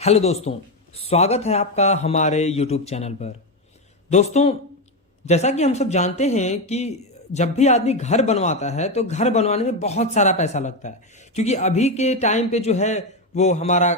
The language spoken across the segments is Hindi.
हेलो दोस्तों, स्वागत है आपका हमारे YouTube चैनल पर। दोस्तों, जैसा कि हम सब जानते हैं कि जब भी आदमी घर बनवाता है तो घर बनवाने में बहुत सारा पैसा लगता है, क्योंकि अभी के टाइम पे जो है वो हमारा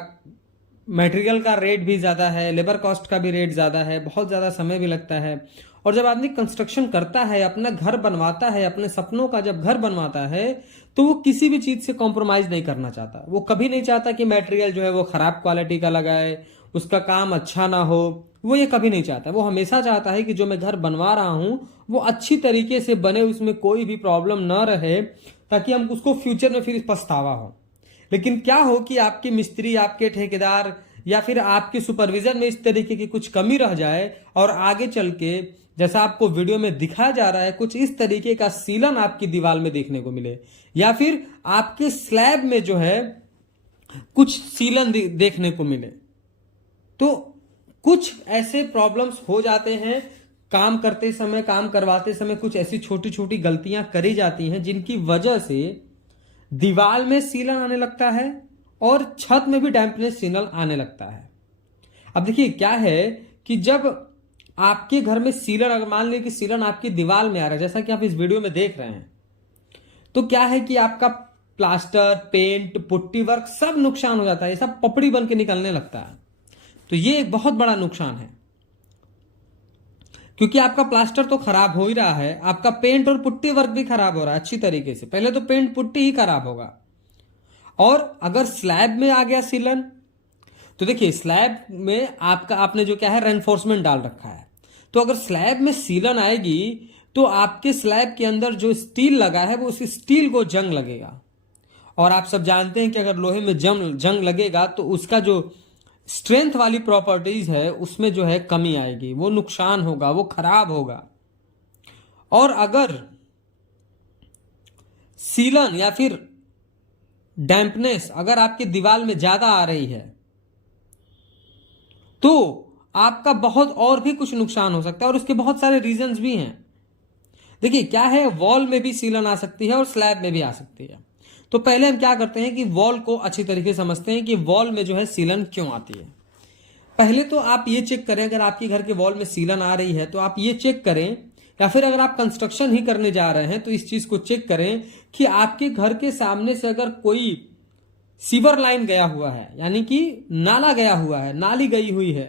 मटेरियल का रेट भी ज़्यादा है, लेबर कॉस्ट का भी रेट ज़्यादा है, बहुत ज़्यादा समय भी लगता है। और जब आदमी कंस्ट्रक्शन करता है, अपना घर बनवाता है, अपने सपनों का जब घर बनवाता है तो वो किसी भी चीज़ से कॉम्प्रोमाइज़ नहीं करना चाहता। वो कभी नहीं चाहता कि मटेरियल जो है वो ख़राब क्वालिटी का लगाए, उसका काम अच्छा ना हो। वो ये कभी नहीं चाहता। वो हमेशा चाहता है कि जो मैं घर बनवा रहा हूँ वो अच्छी तरीके से बने, उसमें कोई भी प्रॉब्लम ना रहे, ताकि हम उसको फ्यूचर में फिर पछतावा हो। लेकिन क्या हो कि आपके मिस्त्री, आपके ठेकेदार या फिर आपके सुपरविजन में इस तरीके की कुछ कमी रह जाए और आगे चल के, जैसा आपको वीडियो में दिखाया जा रहा है, कुछ इस तरीके का सीलन आपकी दीवार में देखने को मिले, या फिर आपके स्लैब में जो है कुछ सीलन देखने को मिले, तो कुछ ऐसे प्रॉब्लम्स हो जाते हैं। काम करते समय, काम करवाते समय कुछ ऐसी छोटी छोटी गलतियां करी जाती हैं जिनकी वजह से दीवार में सीलन आने लगता है और छत में भी डैम्पनेस सीलन आने लगता है। अब देखिए क्या है कि जब आपके घर में सीलन, अगर मान लीजिए कि सीलन आपकी दीवार में आ रहा है, जैसा कि आप इस वीडियो में देख रहे हैं, तो क्या है कि आपका प्लास्टर, पेंट, पुट्टी वर्क सब नुकसान हो जाता है। ये सब पपड़ी बन के निकलने लगता है। तो ये एक बहुत बड़ा नुकसान है, क्योंकि आपका प्लास्टर तो खराब हो ही रहा है, आपका पेंट और पुट्टी वर्क भी खराब हो रहा है अच्छी तरीके से। पहले तो पेंट पुट्टी ही खराब होगा, और अगर स्लैब में आ गया सीलन, तो देखिए स्लैब में आपने जो क्या है रेनफोर्समेंट डाल रखा है, तो अगर स्लैब में सीलन आएगी तो आपके स्लैब के अंदर जो स्टील लगा है वो उस स्टील को जंग लगेगा। और आप सब जानते हैं कि अगर लोहे में जंग लगेगा तो उसका जो स्ट्रेंथ वाली प्रॉपर्टीज है उसमें जो है कमी आएगी, वो नुकसान होगा, वो खराब होगा। और अगर सीलन या फिर डैम्पनेस अगर आपकी दीवार में ज्यादा आ रही है तो आपका बहुत और भी कुछ नुकसान हो सकता है, और उसके बहुत सारे रीजंस भी हैं। देखिए क्या है, वॉल में भी सीलन आ सकती है और स्लैब में भी आ सकती है। तो पहले हम क्या करते हैं कि वॉल को अच्छी तरीके से समझते हैं कि वॉल में जो है सीलन क्यों आती है। पहले तो आप ये चेक करें, अगर आपके घर के वॉल में सीलन आ रही है तो आप ये चेक करें, या फिर अगर आप कंस्ट्रक्शन ही करने जा रहे हैं तो इस चीज को चेक करें कि आपके घर के सामने से अगर कोई सीवर लाइन गया हुआ है, यानी कि नाला गया हुआ है, नाली गई हुई है,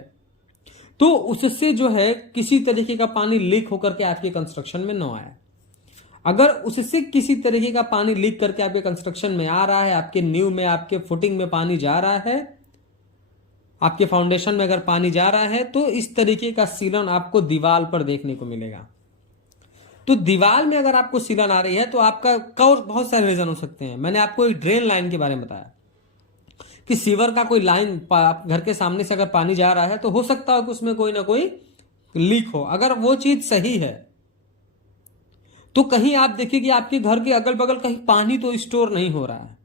तो उससे जो है किसी तरीके का पानी लीक होकर के आपके कंस्ट्रक्शन में न आए। अगर उससे किसी तरीके का पानी लीक करके आपके कंस्ट्रक्शन में आ रहा है, आपके नींव में, आपके फुटिंग में पानी जा रहा है, आपके फाउंडेशन में अगर पानी जा रहा है, तो इस तरीके का सीलन आपको दीवार पर देखने को मिलेगा। तो दीवार में अगर आपको सीलन आ रही है तो आपका बहुत सारे रीजन हो सकते हैं। मैंने आपको एक ड्रेन लाइन के बारे में बताया कि सीवर का कोई लाइन घर के सामने से अगर पानी जा रहा है तो हो सकता है कि उसमें कोई ना कोई लीक हो। अगर वो चीज सही है तो कहीं आप देखिए कि आपके घर के अगल बगल कहीं पानी तो स्टोर नहीं हो रहा है,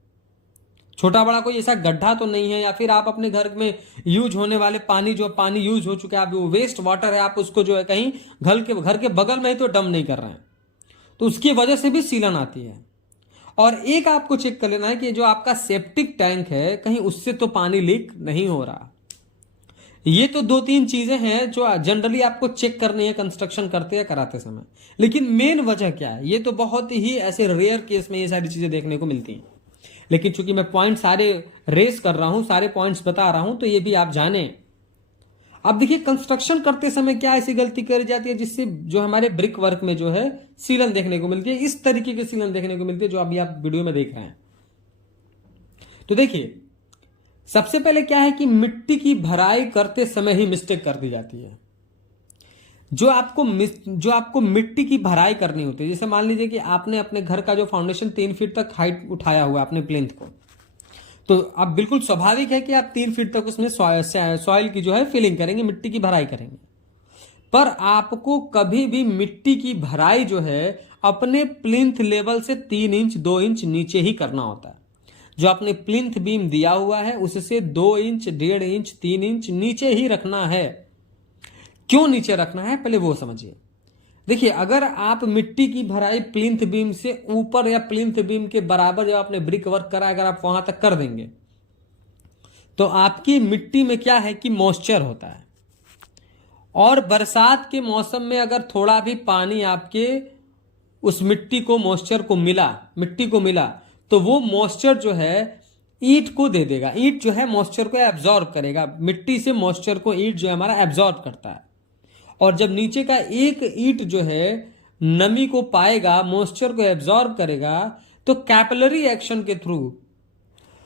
छोटा बड़ा कोई ऐसा गड्ढा तो नहीं है, या फिर आप अपने घर में यूज होने वाले पानी, जो पानी यूज हो चुका है, आप वो वेस्ट वाटर है, आप उसको जो है कहीं घर के बगल में ही तो डंप नहीं कर रहे हैं, तो उसकी वजह से भी सीलन आती है। और एक आपको चेक कर लेना है कि जो आपका सेप्टिक टैंक है कहीं उससे तो पानी लीक नहीं हो रहा। ये तो दो तीन चीजें हैं जो जनरली आपको चेक करनी है कंस्ट्रक्शन करते या कराते समय। लेकिन मेन वजह क्या है, ये तो बहुत ही ऐसे रेयर केस में ये सारी चीजें देखने को मिलती हैं। लेकिन चूंकि मैं पॉइंट सारे रेस कर रहा हूं, सारे पॉइंट्स बता रहा हूं, तो ये भी आप जाने। अब देखिए कंस्ट्रक्शन करते समय क्या ऐसी गलती करी जाती है जिससे जो हमारे ब्रिक वर्क में जो है सीलन देखने को मिलती है, इस तरीके की सीलन देखने को मिलती है जो अभी आप वीडियो में देख रहे हैं। तो देखिए सबसे पहले क्या है कि मिट्टी की भराई करते समय ही मिस्टेक कर दी जाती है। जो आपको मिट्टी की भराई करनी होती है, जैसे मान लीजिए कि आपने अपने घर का जो फाउंडेशन 3 फीट तक हाइट उठाया हुआ अपने प्लिंथ को, तो अब बिल्कुल स्वाभाविक है कि आप 3 फीट तक उसमें सॉइल की जो है फिलिंग करेंगे, मिट्टी की भराई करेंगे। पर आपको कभी भी मिट्टी की भराई जो है अपने प्लिंथ लेवल से 3 इंच 2 इंच नीचे ही करना होता है। जो आपने प्लिंथ बीम दिया हुआ है उससे 2 इंच 1.5 इंच 3 इंच नीचे ही रखना है। क्यों नीचे रखना है पहले वो समझिए। देखिए अगर आप मिट्टी की भराई प्लिंथ बीम से ऊपर या प्लिंथ बीम के बराबर जब आपने ब्रिक वर्क करा, अगर आप वहां तक कर देंगे तो आपकी मिट्टी में क्या है कि मॉइस्चर होता है, और बरसात के मौसम में अगर थोड़ा भी पानी आपके उस मिट्टी को मिट्टी को मिला तो वो मॉइस्चर जो है ईंट को दे देगा। ईंट जो है मॉइस्चर को एब्जॉर्ब करेगा, मिट्टी से मॉइस्चर को ईंट जो है हमारा एब्जॉर्ब करता है। और जब नीचे का एक ईंट जो है नमी को पाएगा, मॉइस्चर को एब्जॉर्ब करेगा, तो कैपिलरी एक्शन के थ्रू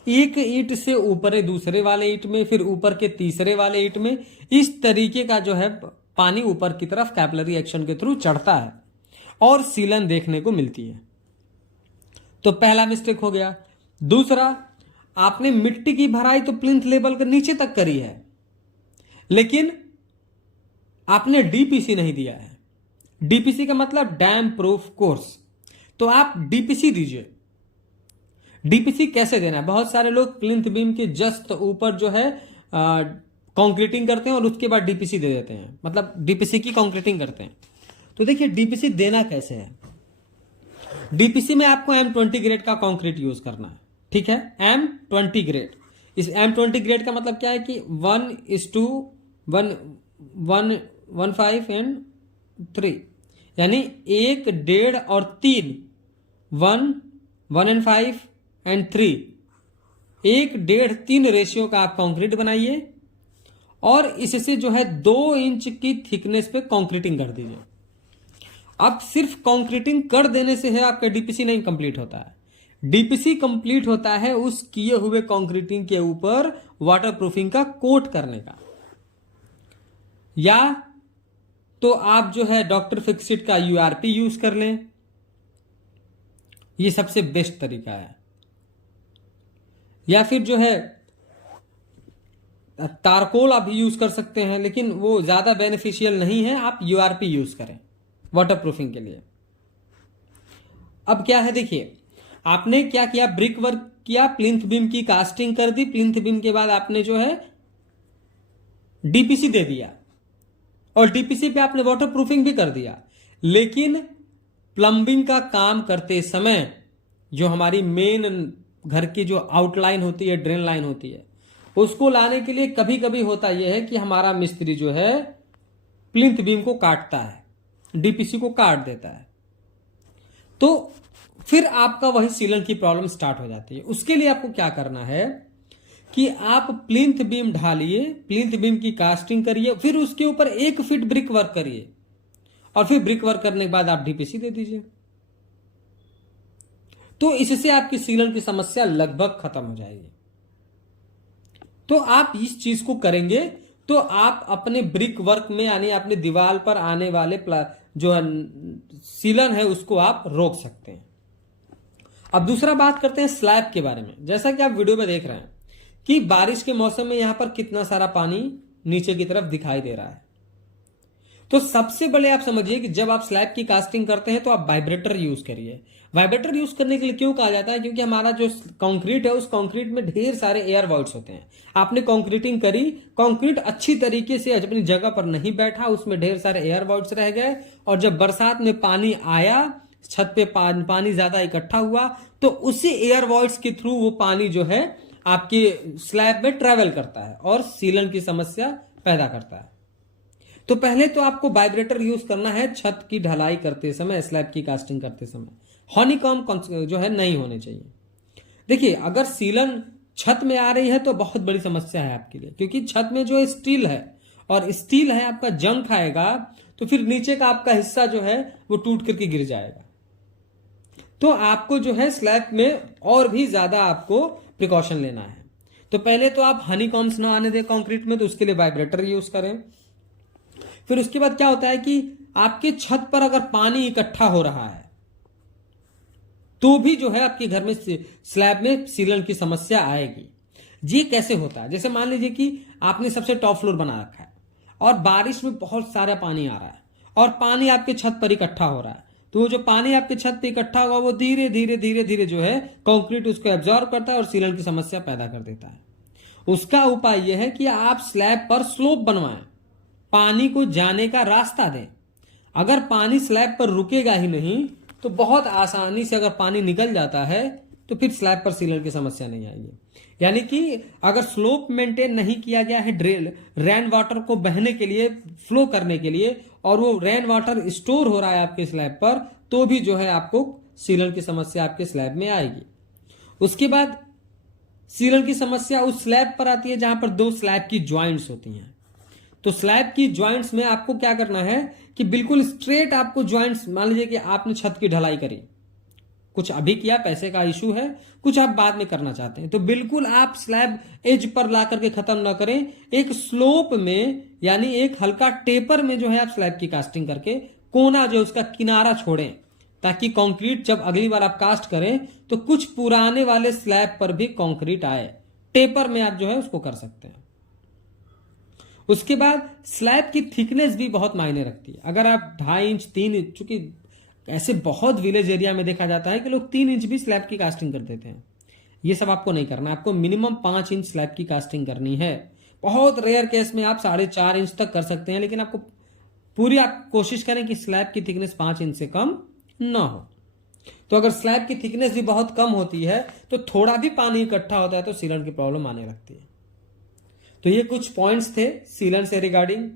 एक ईंट से ऊपर दूसरे वाले ईंट में, फिर ऊपर के तीसरे वाले ईंट में, इस तरीके का जो है पानी ऊपर की तरफ कैपिलरी एक्शन के थ्रू चढ़ता है और सीलन देखने को मिलती है। तो पहला मिस्टेक हो गया। दूसरा, आपने मिट्टी की भराई तो प्लिंथ लेवल के नीचे तक करी है, लेकिन आपने डीपीसी नहीं दिया है। डीपीसी का मतलब डैम प्रूफ कोर्स। तो आप डीपीसी दीजिए। डीपीसी कैसे देना है? बहुत सारे लोग प्लिंथ बीम के जस्ट ऊपर जो है कंक्रीटिंग करते हैं और उसके बाद डीपीसी दे देते हैं, मतलब डीपीसी की कंक्रीटिंग करते हैं। तो देखिए डीपीसी देना कैसे है। डीपीसी में आपको M20 ग्रेड का कंक्रीट यूज करना है, ठीक है, M20 ग्रेड। इस M20 ग्रेड का मतलब क्या है कि 1:1:1:5 एंड 3, यानी 1, 1.5 और 3, 1, 1:5 एंड 3, 1, 1.5, 3 रेशियो का आप कंक्रीट बनाइए और इससे जो है 2 इंच की थिकनेस पे कंक्रीटिंग कर दीजिए। अब सिर्फ कंक्रीटिंग कर देने से है आपका डीपीसी नहीं कंप्लीट होता है। डीपीसी कंप्लीट होता है उस किए हुए कंक्रीटिंग के ऊपर वाटरप्रूफिंग का कोट करने का, या तो आप जो है डॉक्टर फिक्सिट का यूआरपी यूज कर लें, ये सबसे बेस्ट तरीका है। या फिर जो है तारकोल आप यूज कर सकते हैं, लेकिन वो ज्यादा बेनिफिशियल नहीं है, आप यूआरपी यूज करें वाटरप्रूफिंग के लिए। अब क्या है, देखिए आपने क्या किया, ब्रिक वर्क किया, प्लिंथ बीम की कास्टिंग कर दी, प्लिंथ बीम के बाद आपने जो है डीपीसी दे दिया और डीपीसी पे आपने वाटरप्रूफिंग भी कर दिया। लेकिन प्लम्बिंग का काम करते समय जो हमारी मेन घर की जो आउटलाइन होती है, ड्रेन लाइन होती है, उसको लाने के लिए कभी कभी होता यह है कि हमारा मिस्त्री जो है प्लिंथ बीम को काटता है, डीपीसी को काट देता है, तो फिर आपका वही सीलन की प्रॉब्लम स्टार्ट हो जाती है। उसके लिए आपको क्या करना है कि आप प्लिंथ बीम ढालिए, प्लिंथ बीम की कास्टिंग करिए, फिर उसके ऊपर 1 फीट ब्रिक वर्क करिए और फिर ब्रिक वर्क करने के बाद आप डीपीसी दे दीजिए। तो इससे आपकी सीलन की समस्या लगभग खत्म हो जाएगी। तो आप इस चीज को करेंगे तो आप अपने ब्रिक वर्क में, यानी अपने दीवार पर आने वाले जो सीलन है उसको आप रोक सकते हैं। अब दूसरा बात करते हैं स्लैब के बारे में। जैसा कि आप वीडियो में देख रहे हैं कि बारिश के मौसम में यहां पर कितना सारा पानी नीचे की तरफ दिखाई दे रहा है। तो सबसे पहले आप समझिए कि जब आप स्लैब की कास्टिंग करते हैं तो आप वाइब्रेटर यूज करिए। वाइब्रेटर यूज करने के लिए क्यों कहा जाता है? क्योंकि हमारा जो कंक्रीट है उस कंक्रीट में ढेर सारे एयर वॉइड्स होते हैं। आपने कंक्रीटिंग करी, कंक्रीट अच्छी तरीके से अपनी जगह पर नहीं बैठा, उसमें ढेर सारे एयर वॉइड्स रह गए, और जब बरसात में पानी आया, छत पे पानी ज्यादा इकट्ठा हुआ, तो उसी एयर वॉइड्स के थ्रू वो पानी जो है आपके स्लैब में ट्रेवल करता है और सीलन की समस्या पैदा करता है। तो पहले तो आपको वाइब्रेटर यूज करना है छत की ढलाई करते समय, स्लैब की कास्टिंग करते समय। हनीकॉम्ब जो है नहीं होने चाहिए। देखिए अगर सीलन छत में आ रही है तो बहुत बड़ी समस्या है आपके लिए, क्योंकि छत में जो स्टील है और स्टील है आपका जंग खाएगा, तो फिर नीचे का आपका हिस्सा जो है वो टूट करके गिर जाएगा। तो आपको जो है स्लैब में और भी ज्यादा आपको प्रिकॉशन लेना है। तो पहले तो आप हनीकॉम्ब्स ना आने दें कंक्रीट में, तो उसके लिए वाइब्रेटर यूज करें। फिर उसके बाद क्या होता है कि आपके छत पर अगर पानी इकट्ठा हो रहा है तो भी जो है आपके घर में स्लैब में सीलन की समस्या आएगी। ये कैसे होता है? जैसे मान लीजिए कि आपने सबसे टॉप फ्लोर बना रखा है और बारिश में बहुत सारा पानी आ रहा है और पानी आपके छत पर इकट्ठा हो रहा है, तो वो जो पानी आपके छत पे इकट्ठा हुआ वो धीरे धीरे धीरे धीरे जो है कंक्रीट उसको एब्जॉर्ब करता है और सीलन की समस्या पैदा कर देता है। उसका उपाय यह है कि आप स्लैब पर स्लोप बनवाएं, पानी को जाने का रास्ता दें। अगर पानी स्लैब पर रुकेगा ही नहीं तो बहुत आसानी से अगर पानी निकल जाता है तो फिर स्लैब पर सीलन की समस्या नहीं आएगी। यानी कि अगर स्लोप मेंटेन नहीं किया गया है ड्रेन रेन वाटर को बहने के लिए, फ्लो करने के लिए, और वो रेन वाटर स्टोर हो रहा है आपके स्लैब पर, तो भी जो है आपको सीलन की समस्या आपके स्लैब में आएगी। उसके बाद सीलन की समस्या उस स्लैब पर आती है जहां पर दो स्लैब की ज्वाइंट्स होती हैं। तो स्लैब की ज्वाइंट्स में आपको क्या करना है कि बिल्कुल स्ट्रेट आपको ज्वाइंट्स, मान लीजिए कि आपने छत की ढलाई करी, कुछ अभी किया, पैसे का इशू है, कुछ आप बाद में करना चाहते हैं, तो बिल्कुल आप स्लैब एज पर ला करके खत्म ना करें, एक स्लोप में यानी एक हल्का टेपर में जो है आप स्लैब की कास्टिंग करके कोना जो उसका किनारा छोड़ें, ताकि कंक्रीट जब अगली बार आप कास्ट करें तो कुछ पुराने वाले स्लैब पर भी कंक्रीट आए। टेपर में आप जो है उसको कर सकते हैं। उसके बाद स्लैब की थिकनेस भी बहुत मायने रखती है। अगर आप 2.5 इंच 3 इंच, चूंकि ऐसे बहुत विलेज एरिया में देखा जाता है कि लोग 3 इंच भी स्लैब की कास्टिंग कर देते हैं, ये सब आपको नहीं करना है। आपको मिनिमम 5 इंच स्लैब की कास्टिंग करनी है। बहुत रेयर केस में आप 4.5 इंच तक कर सकते हैं, लेकिन आपको पूरी आप कोशिश करें कि स्लैब की थिकनेस 5 इंच से कम ना हो। तो अगर स्लैब की थिकनेस भी बहुत कम होती है तो थोड़ा भी पानी इकट्ठा होता है तो सीलन की प्रॉब्लम आने लगती है। तो ये कुछ पॉइंट्स थे सीलन से रिगार्डिंग।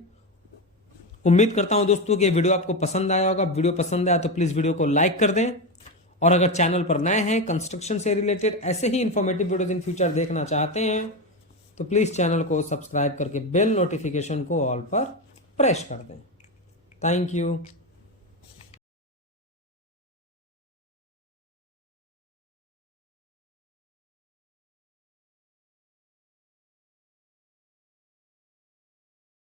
उम्मीद करता हूं दोस्तों कि ये वीडियो आपको पसंद आया होगा। वीडियो पसंद आया तो प्लीज वीडियो को लाइक कर दें, और अगर चैनल पर नए हैं, कंस्ट्रक्शन से रिलेटेड ऐसे ही इंफॉर्मेटिव वीडियोस इन फ्यूचर देखना चाहते हैं तो प्लीज चैनल को सब्सक्राइब करके बेल नोटिफिकेशन को ऑल पर प्रेस कर दें। Thank you.